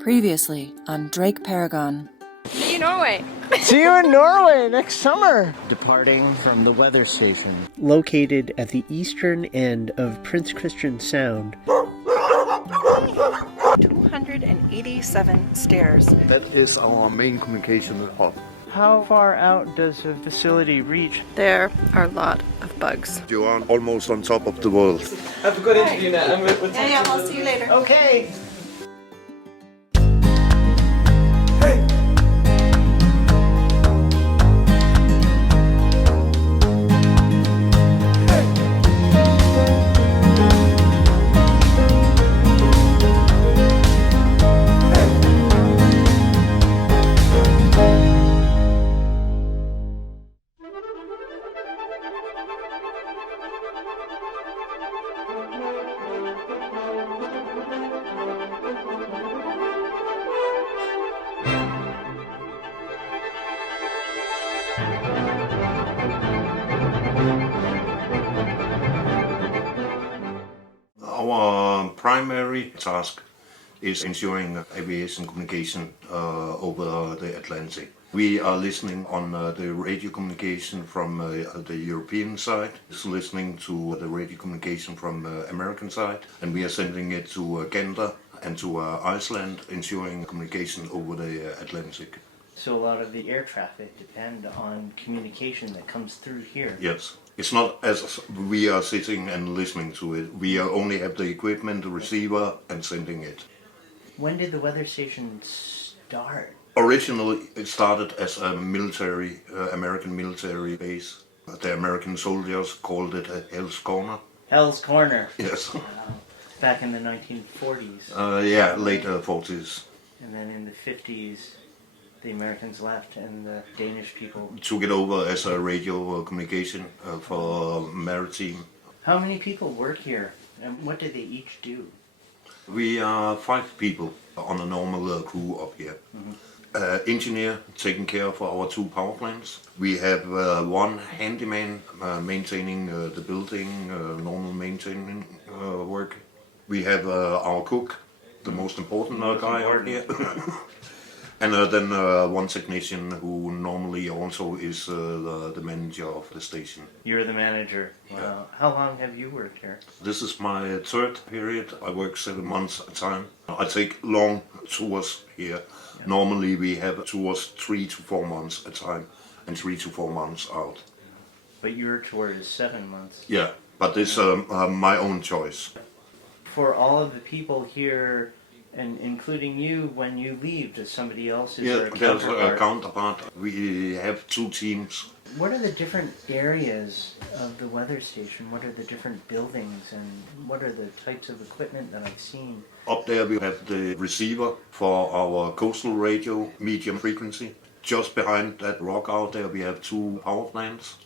Previously on DrakeParagon. See you, Norway. See you in Norway next summer. Departing from the weather station. Located at the eastern end of Prince Christian Sound. 287 stairs. That is our main communication hub. How far out does the facility reach? There are a lot of bugs. You are almost on top of the world. Have a good interview now. Yeah, I'll see you later. Okay. Our primary task is ensuring aviation communication over the Atlantic. We are listening on the radio communication from the European side, it's listening to the radio communication from American side, and we are sending it to Canada and to Iceland, ensuring communication over the Atlantic. So a lot of the air traffic depend on communication that comes through here. Yes. It's not as we are sitting and listening to it. We only have the equipment, the receiver, and sending it. When did the weather station start? Originally, it started as a military, American military base. The American soldiers called it a Hell's Corner. Hell's Corner. Yes. Back in the 1940s. Yeah, later 40s. And then in the 50s, the Americans left and the Danish people Took it over as a radio communication for maritime. How many people work here and what do they each do? We are 5 people on a normal crew up here. Engineer taking care of our 2 power plants. We have 1 handyman maintaining the building, normal maintaining work. We have our cook, the most important guy up here. And then 1 technician who normally also is the manager of the station. You're the manager. Wow. Yeah. How long have you worked here? This is my 3rd period. I work 7 months at a time. I take long tours here. Yeah. Normally we have tours 3 to 4 months at a time and 3 to 4 months out. But your tour is 7 months. Yeah, but it's my own choice. For all of the people here, and including you, when you leave, does somebody else? Is there a there's counterpart? a counterpart. We have 2 teams. What are the different areas of the weather station? What are the different buildings and what are the types of equipment that I've seen? Up there we have the receiver for our coastal radio, medium frequency. Just behind that rock out there we have 2 power plants,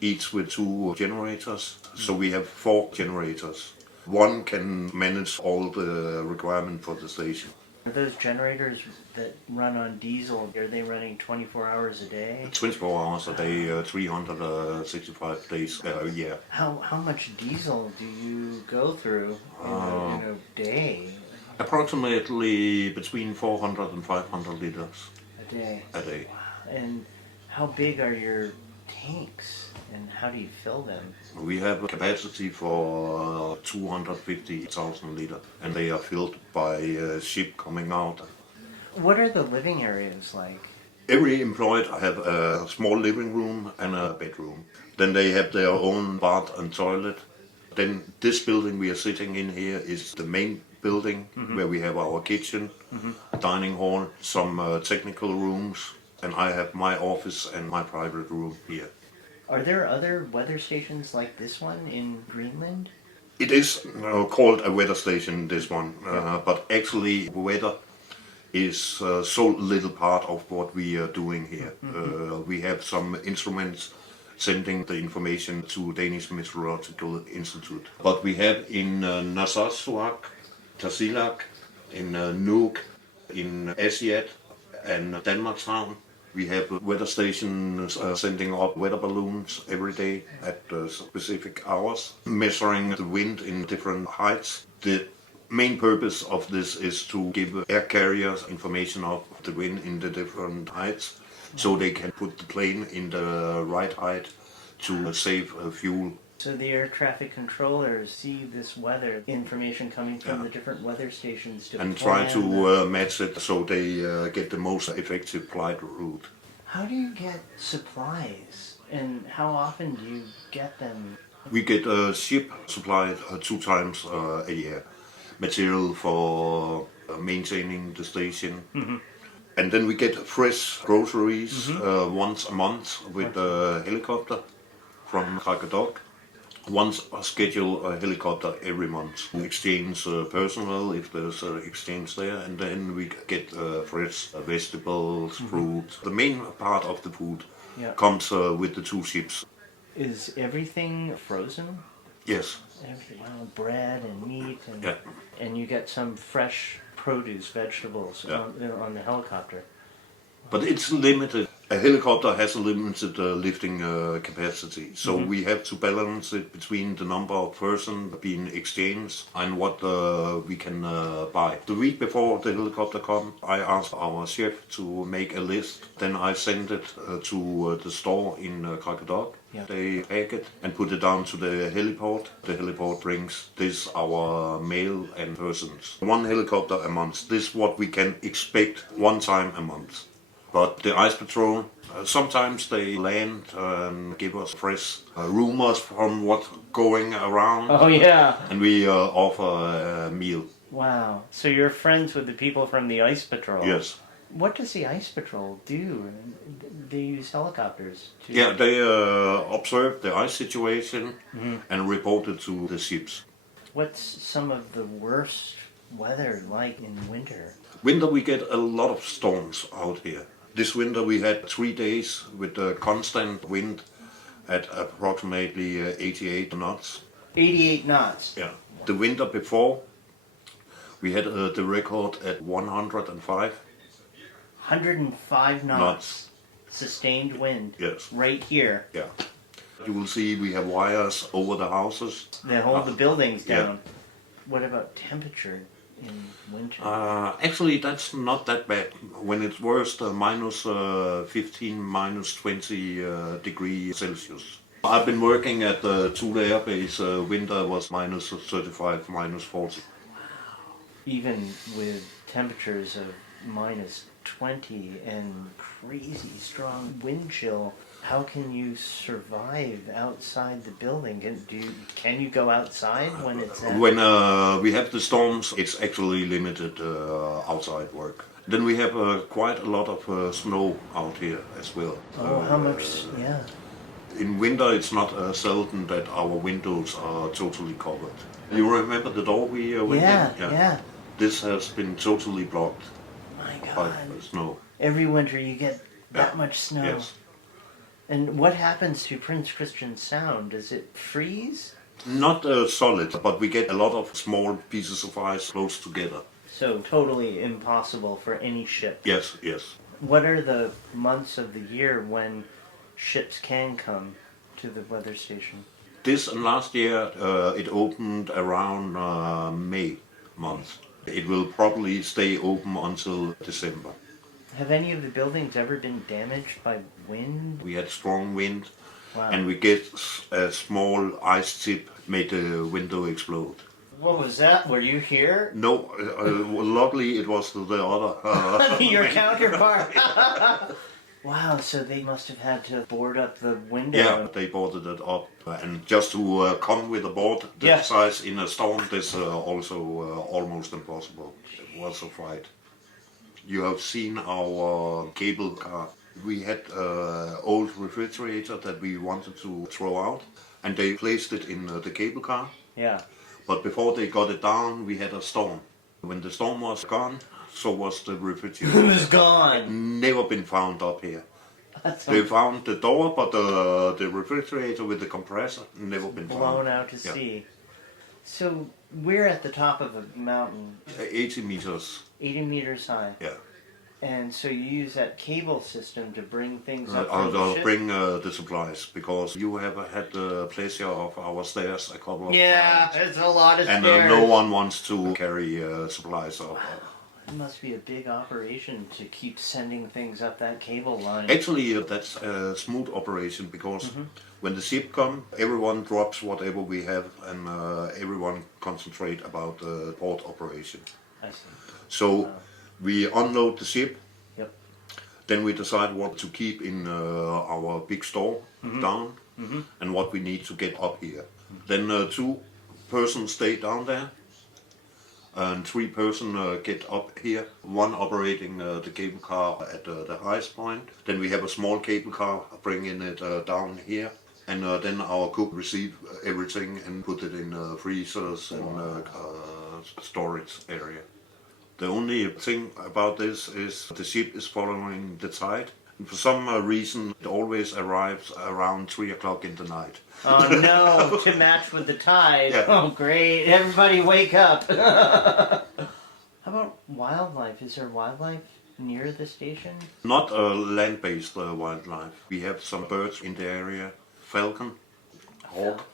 each with 2 generators. So we have 4 generators. 1 can manage all the requirement for the station. Are those generators that run on diesel, are they running 24 hours a day? 24 hours a day, 365 days a year. How much diesel do you go through in a day? Approximately between 400 and 500 liters A day? a day. Wow. And how big are your tanks? And how do you fill them? We have a capacity for 250,000 liters, and they are filled by a ship coming out. What are the living areas like? Every employed have a small living room and a bedroom. Then they have their own bath and toilet. Then this building we are sitting in here is the main building where we have our kitchen, dining hall, some technical rooms, and I have my office and my private room here. Are there other weather stations like this one in Greenland? It is called a weather station, this one, but actually weather is so little part of what we are doing here. We have some instruments sending the information to Danish Meteorological Institute. But we have in Narsarsuaq, Tasiilaq, in Nuuk, in Asiat and Danmarkshavn. We have weather stations sending up weather balloons every day at specific hours, measuring the wind in different heights. The Main purpose of this is to give air carriers information of the wind in the different heights, so they can put the plane in the right height to save fuel. So the air traffic controllers see this weather information coming from the different weather stations to And try plan to match it so they get the most effective flight route. How do you get supplies, and how often do you get them? We get a ship supplied 2 times a year. Material for maintaining the station. And then we get fresh groceries once a month with a helicopter from Paragon. Once a schedule a helicopter every month to exchange personnel if there's an exchange there, and then we get fresh vegetables, fruit. The main part of the food comes with the 2 ships. Is everything frozen? Yes. Everything, bread and meat, and Yeah. and you get some fresh produce, vegetables on the helicopter. But it's limited. A helicopter has a limited lifting capacity, so we have to balance it between the number of persons being exchanged and what we can buy. The week before the helicopter come, I asked our chef to make a list. Then I send it to the store in Paragon. Yeah. They pack it and put it down to the heliport. The heliport brings this our mail and persons. 1 helicopter a month. This is what we can expect 1 time a month. But the ice patrol, sometimes they land and give us fresh rumors from what's going around. Oh yeah! And we offer a meal. Wow. So you're friends with the people from the ice patrol? Yes. What does the ice patrol do? They use helicopters to... Yeah, they observe the ice situation and report it to the ships. What's some of the worst weather like in winter? Winter we get a lot of storms out here. This winter we had 3 days with a constant wind at approximately 88 knots. 88 knots. Yeah. The winter before we had the record at 105. 105 knots. Sustained wind. Yes. Right here. Yeah. You will see we have wires over the houses. They hold the buildings yeah. down. What about temperature in winter? Actually, that's not that bad. When it's worst, minus 15, minus 20 degrees Celsius. I've been working at the Thule Air Base. Winter was minus 35, minus 40. Even with temperatures of minus 20 and crazy strong wind chill, how can you survive outside the building? Can you go outside when it's at... When we have the storms, it's actually limited outside work. Then we have quite a lot of snow out here as well. Oh, how much? Yeah. In winter, it's not selten that our windows are totally covered. You remember the door we went in? Yeah. This has been totally blocked My by God. snow. Every winter you get that much snow. Yes. And what happens to Prince Christian Sound? Does it freeze? Not solid, but we get a lot of small pieces of ice close together. So totally impossible for any ship. Yes, yes. What are the months of the year when ships can come to the weather station? This and last year it opened around May month. It will probably stay open until December. Have any of the buildings ever been damaged by wind? We had strong wind, Wow. and we get a small ice chip made the window explode. What was that? Were you here? No, luckily it was the other. Your counterpart. Wow, so they must have had to board up the window. Yeah, they boarded it up. And just to come with a board that size in a storm, this also almost impossible. It was a fight. You have seen our cable car. We had an old refrigerator that we wanted to throw out, and they placed it in the cable car. Yeah. But before they got it down, we had a storm. When the storm was gone, so was the refrigerator. It was gone. Never been found up here. That's They found the door, but the refrigerator with the compressor never been blown found. out to Yeah. sea. So we're at the top of a mountain, 80 meters. 80 meters high. Yeah. And so you use that cable system to bring things up from I'll the ship? bring the supplies because you have had the pleasure of our stairs a couple of Yeah, times. it's a lot of And stairs. no one wants to carry supplies up. It must be a big operation to keep sending things up that cable line. Actually, that's a smooth operation because when the ship comes, everyone drops whatever we have and everyone concentrate about the port operation. I see. So we unload the ship, Yep. then we decide what to keep in our big store down and what we need to get up here. Then 2 persons stay down there and 3 persons get up here. 1 operating the cable car at the highest point. Then we have a small cable car bringing it down here. And then our cook receive everything and put it in freezers and storage area. The only thing about this is the ship is following the tide. And for some reason, it always arrives around 3 o'clock in the night. Oh no, to match with the tide. Yeah. Oh great, everybody wake up. How about wildlife? Is there wildlife near the station? Not land-based wildlife. We have some birds in the area. Falcon, hawk,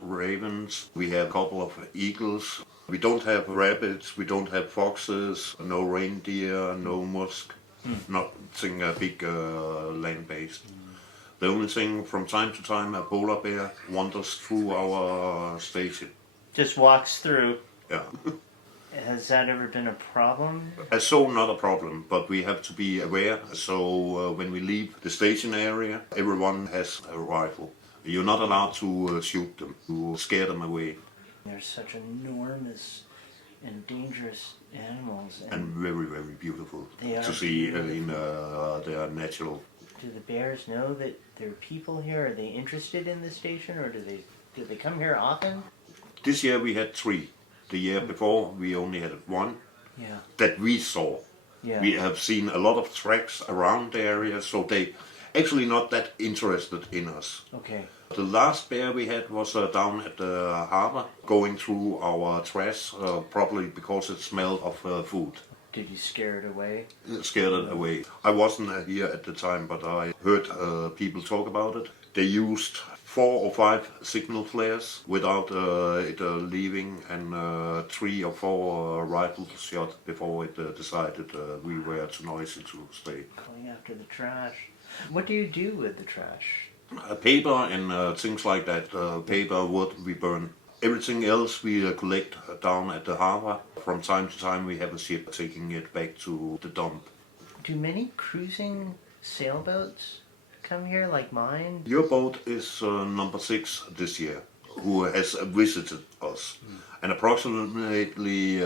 ravens. We have a couple of eagles. We don't have rabbits, we don't have foxes, no reindeer, no musk. Nothing big land-based. The only thing from time to time a polar bear wanders through our station. Just walks through. Yeah. Has that ever been a problem? So not a problem, but we have to be aware. So when we leave the station area, everyone has a rifle. You're not allowed to shoot them, to scare them away. They're such enormous and dangerous animals. And very, very beautiful They are to see beautiful. in their natural. Do the bears know that there are people here? Are they interested in the station, or do they come here often? This year we had 3. The year before we only had 1 Yeah. that we saw. Yeah. We have seen a lot of tracks around the area, so they actually not that interested in us. Okay. The last bear we had was down at the harbor, going through our trash, probably because it smelled of food. Did you scare it away? It scared it away. I wasn't here at the time, but I heard people talk about it. They used 4 or 5 signal flares without it leaving, and 3 or 4 rifle shots before it decided we were too noisy to stay. Going after the trash. What do you do with the trash? Paper and things like that. Paper, wood, we burn. Everything else we collect down at the harbor. From time to time we have a ship taking it back to the dump. Do many cruising sailboats come here like mine? Your boat is number 6 this year, who has visited us. And approximately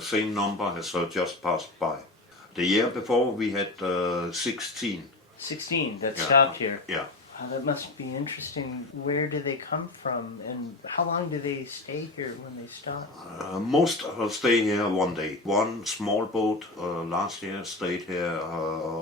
same number has just passed by. The year before we had 16. 16 that Yeah. stopped here. Yeah. Wow, that must be interesting. Where do they come from, and how long do they stay here when they stop? Most stay here 1 day. One small boat last year stayed here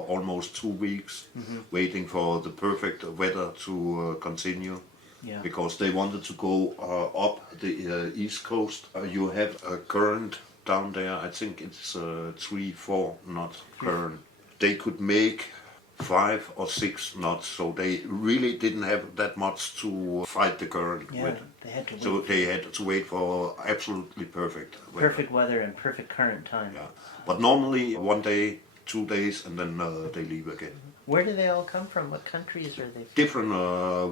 almost 2 weeks, waiting for the perfect weather to continue. Yeah. Because they wanted to go up the east coast. You have a current down there. I think it's 3-4 knot current. They could make 5 or 6 knots, so they really didn't have that much to fight the current Yeah, with. they had to wait. So they had to wait for absolutely perfect weather. Perfect weather and perfect current time. Yeah. But normally 1 day, 2 days, and then they leave again. Where do they all come from? What countries are they from? Different.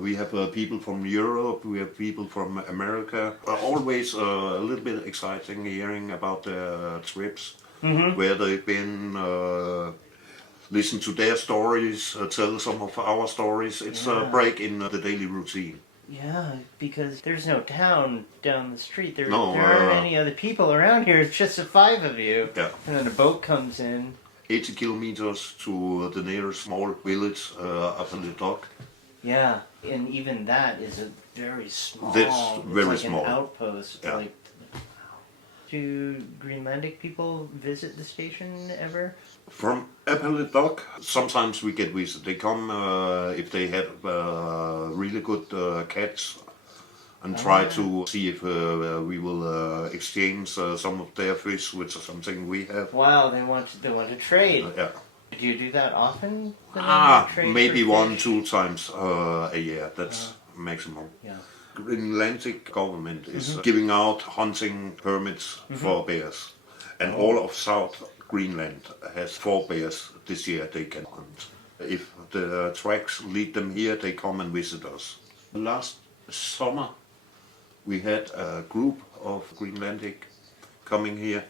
We have people from Europe. We have people from America. Always a little bit exciting hearing about their trips, where they've been. Listen to their stories. Tell some of our stories. It's a break in the daily routine. Yeah, because there's no town down the street. There No, aren't any other people around here. It's just the 5 of you. Yeah. And then a boat comes in. 80 kilometers to the nearest small village up in the dock. Yeah, and even that is a very small. That's very it's like small. An outpost. Yeah. Like, do Greenlandic people visit the station ever? From Appalachia Dock, sometimes we get visitors. They come if they have really good catch and try to see if we will exchange some of their fish with something we have. Wow, they want to trade. Yeah. Do you do that often? Trade Maybe for 1, fish? 2 times a year. That's maximum. Yeah. Greenlandic government is giving out hunting permits for bears, and all of South Greenland has 4 bears this year they can hunt. If the tracks lead them here, they come and visit us. Last summer, we had a group of Greenlandic coming here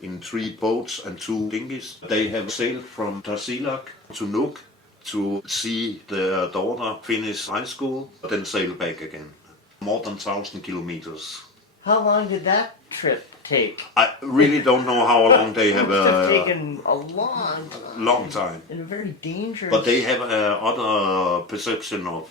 in 3 boats and 2 dinghies. They have sailed from Tarsilak to Nuuk to see their daughter finish high school, then sail back again. More than 1,000 kilometers. How long did that trip take? I really don't know how long they It have must have taken a long time. and a very dangerous. But they have other perception of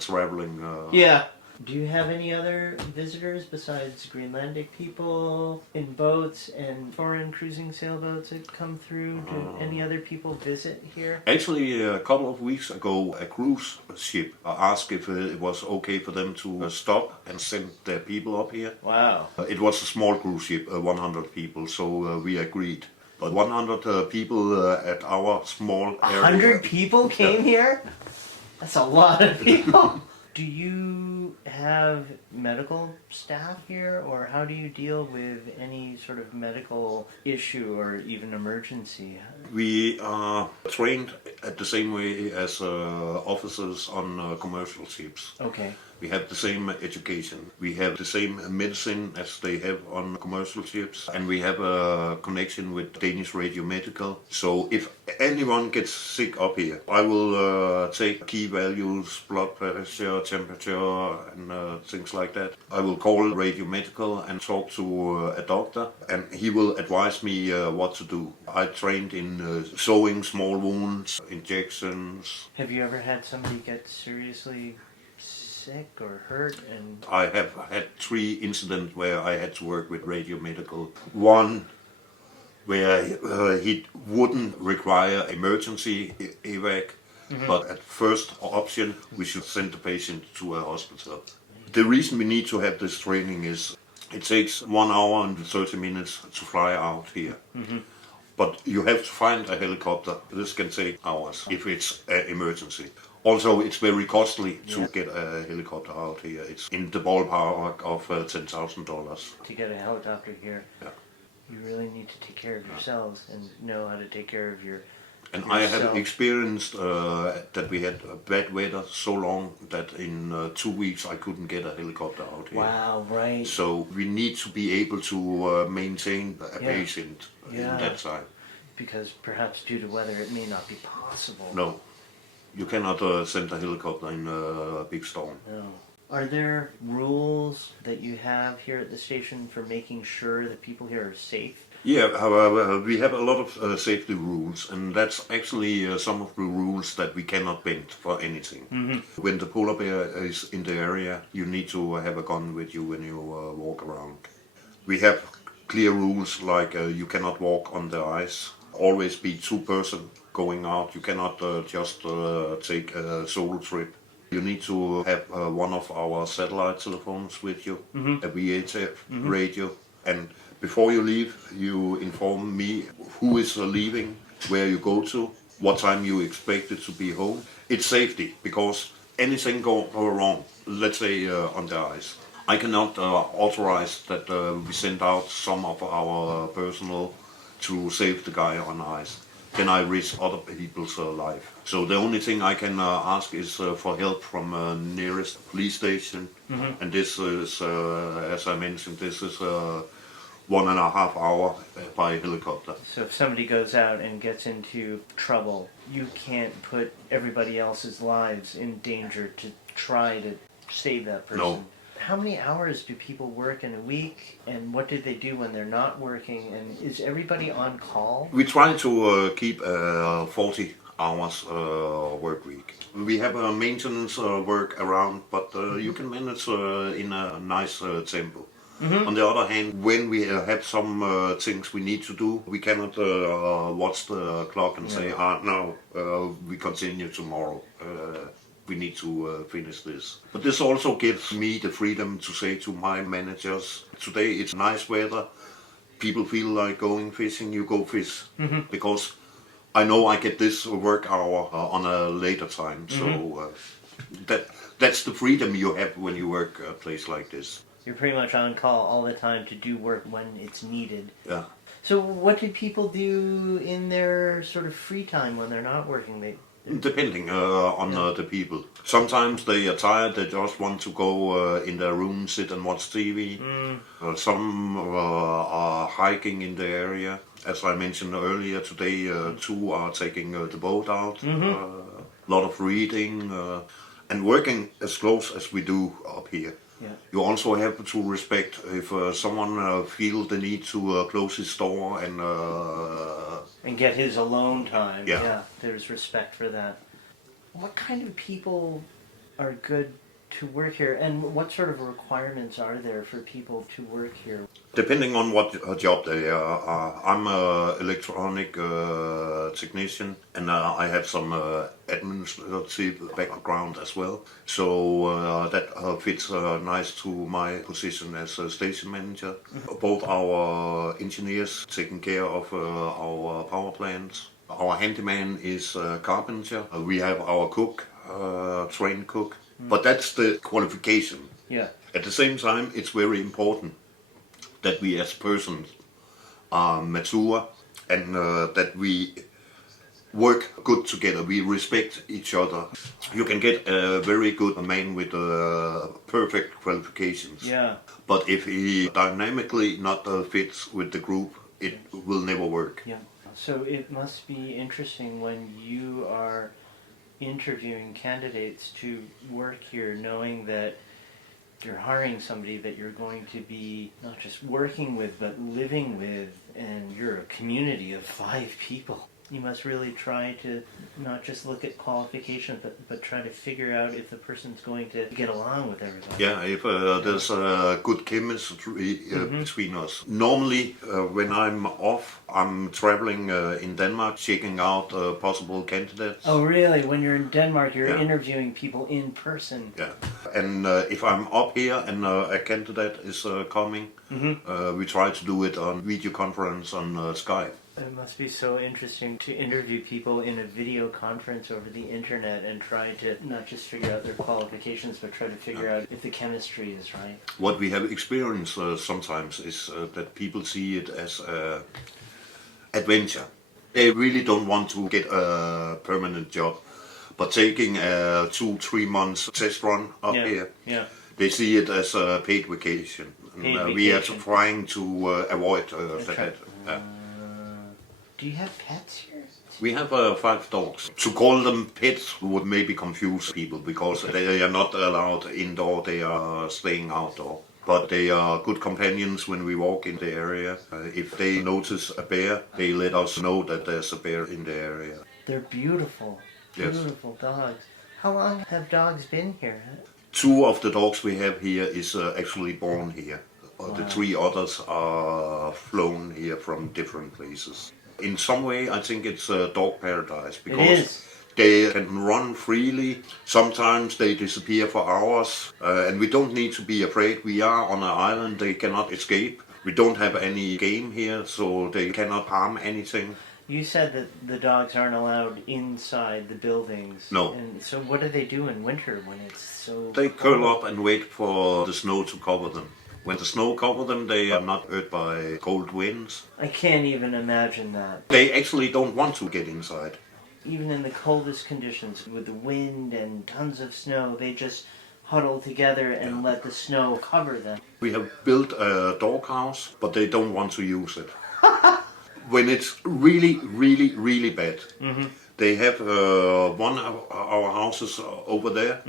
traveling. Yeah. Do you have any other visitors besides Greenlandic people in boats and foreign cruising sailboats that come through? Do any other people visit here? Actually, a couple of weeks ago, a cruise ship asked if it was okay for them to stop and send their people up here. Wow. It was a small cruise ship, 100 people, so we agreed. But 100 people at our small area. 100 people came here? That's a lot of people. Do you have medical staff here, or how do you deal with any sort of medical issue or even emergency? We are trained at the same way as officers on commercial ships. Okay. We have the same education. We have the same medicine as they have on commercial ships. And we have a connection with Danish Radio Medical. So if anyone gets sick up here, I will take key values, blood pressure, temperature, and things like that. I will call Radio Medical and talk to a doctor, and he will advise me what to do. I trained in sewing small wounds, injections. Have you ever had somebody get seriously sick or hurt? And I have had 3 incidents where I had to work with Radio Medical. One where he wouldn't require emergency evac, but at first option we should send the patient to a hospital. The reason we need to have this training is it takes 1 hour and 30 minutes to fly out here. But you have to find a helicopter. This can take hours if it's an emergency. Also, it's very costly to get a helicopter out here. It's in the ballpark of $10,000. to get a helicopter here, you really need to take care of yourselves and know how to take care of your. And I have yourself. experienced that we had bad weather so long that in 2 weeks I couldn't get a helicopter out here. Wow, right. So we need to be able to maintain a Yeah. patient in Yeah. that time. Because perhaps due to weather it may not be possible. No, you cannot send a helicopter in a big storm. No. Are there rules that you have here at the station for making sure that people here are safe? Yeah, however, we have a lot of safety rules, and that's actually some of the rules that we cannot bend for anything. When the polar bear is in the area, you need to have a gun with you when you walk around. We have clear rules like you cannot walk on the ice, always be 2 person going out, you cannot just take a solo trip. You need to have one of our satellite telephones with you, a VHF radio, and before you leave, you inform me who is leaving, where you go to, what time you expected to be home. It's safety, because anything go wrong, let's say on the ice. I cannot authorize that we send out some of our personnel to save the guy on ice. Then I risk other people's life. So the only thing I can ask is for help from nearest police station. And this is, as I mentioned, this is 1.5 hour by helicopter. So if somebody goes out and gets into trouble, you can't put everybody else's lives in danger to try to save that person. No. How many hours do people work in a week, and what do they do when they're not working, and is everybody on call? We try to keep 40 hours work week. We have a maintenance work around, but you can manage in a nice tempo. On the other hand, when we have some things we need to do, we cannot watch the clock and say, no, we continue tomorrow. We need to finish this. But this also gives me the freedom to say to my managers, today it's nice weather, people feel like going fishing, you go fish. Because I know I get this work hour on a later time, so that's the freedom you have when you work a place like this. You're pretty much on call all the time to do work when it's needed. Yeah. So what do people do in their sort of free time when they're not working? Depending on the people. Sometimes they are tired, they just want to go in their room, sit and watch TV. Some are hiking in the area. As I mentioned earlier today, two are taking the boat out. A lot of reading and working as close as we do up here. Yeah. You also have to respect if someone feels the need to close his door And get his alone time. Yeah. There's respect for that. What kind of people are good to work here, and what sort of requirements are there for people to work here? depending on what job they are. I'm an electronic technician, and I have some administrative background as well. So that fits nice to my position as a station manager. Both our engineers taking care of our power plants. Our handyman is a carpenter. We have our cook, trained cook. But that's the qualification. Yeah. At the same time, it's very important that we as persons are mature and that we work good together. We respect each other. You can get a very good man with perfect qualifications. Yeah. But if he dynamically not fits with the group, it will never work. Yeah. So it must be interesting when you are interviewing candidates to work here, knowing that you're hiring somebody that you're going to be not just working with, but living with, and you're a community of 5 people. You must really try to not just look at qualifications, but try to figure out if the person's going to get along with everybody. Yeah, if there's a good chemistry between us. Normally, when I'm off, I'm traveling in Denmark, checking out possible candidates. Oh, really? When you're in Denmark, you're Yeah. interviewing people in person. Yeah, and if I'm up here and a candidate is coming, we try to do it on video conference on Skype. It must be so interesting to interview people in a video conference over the internet and try to not just figure out their qualifications, but try to figure out if the chemistry is right. What we have experienced sometimes is that people see it as adventure. They really don't want to get a permanent job, but taking a 2-3 months test run up here, Yeah. they see it as a paid vacation. Paid And, we are vacation. trying to avoid that. Do you have pets here? We have 5 dogs. To call them pets would maybe confuse people because they are not allowed indoor, they are staying outdoor. But they are good companions when we walk in the area. If they notice a bear, they let us know that there's a bear in the area. They're beautiful. Yes. Beautiful dogs. How long have dogs been here? 2 of the dogs we have here is actually born here. The 3 others are flown here from different places. In some way, I think it's a dog paradise because It is. they can run freely. Sometimes they disappear for hours, and we don't need to be afraid. We are on an island; they cannot escape. We don't have any game here, so they cannot harm anything. You said that the dogs aren't allowed inside the buildings. No. And so what do they do in winter when it's so They cold? curl up and wait for the snow to cover them. When the snow covers them, they are not hurt by cold winds. I can't even imagine that. They actually don't want to get inside. Even in the coldest conditions, with the wind and tons of snow, they just huddle together and let the snow cover them. We have built a doghouse, but they don't want to use it. When it's really, really, really bad, they have one of our houses over there.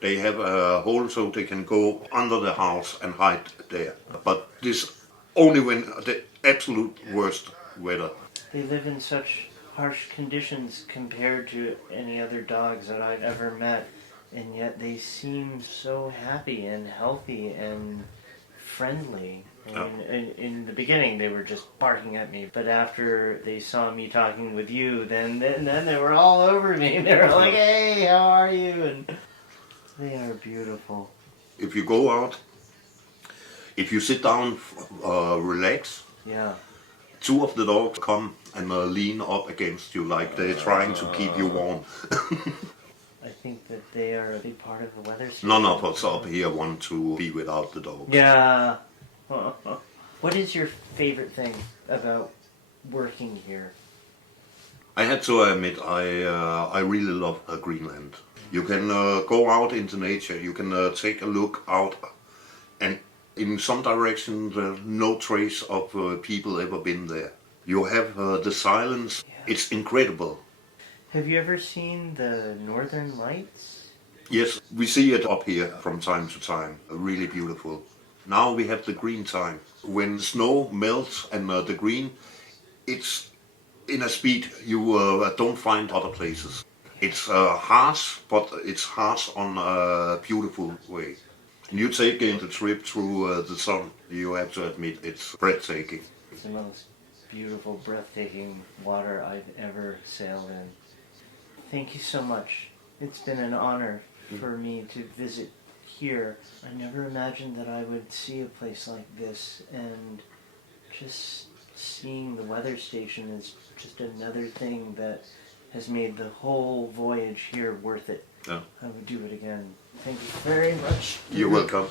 They have a hole so they can go under the house and hide there. But this only when the absolute worst weather. They live in such harsh conditions compared to any other dogs that I've ever met, and yet they seem so happy and healthy and friendly. I mean, in the beginning they were just barking at me, but after they saw me talking with you, then they were all over me. They were like, "Hey, how are you?" And they are beautiful. If you go out, if you sit down, relax, Yeah. Two of the dogs come and lean up against you like they're trying to keep you warm. I think that they are a big part of the weather station. None of us up here want to be without the dogs. Yeah. What is your favorite thing about working here? I had to admit, I really love Greenland. You can go out into nature, you can take a look out, and in some direction there's no trace of people ever been there. You have the silence, it's incredible. Have you ever seen the Northern Lights? Yes, we see it up here from time to time, really beautiful. Now we have the green time. When snow melts and the green, it's in a speed you don't find other places. It's harsh, but it's harsh on a beautiful way. And you take the trip through the sun, you have to admit it's breathtaking. It's the most beautiful, breathtaking water I've ever sailed in. Thank you so much. It's been an honor for me to visit here. I never imagined that I would see a place like this, and just seeing the weather station is just another thing that has made the whole voyage here worth it. Yeah. I would do it again. Thank you very much. You're welcome.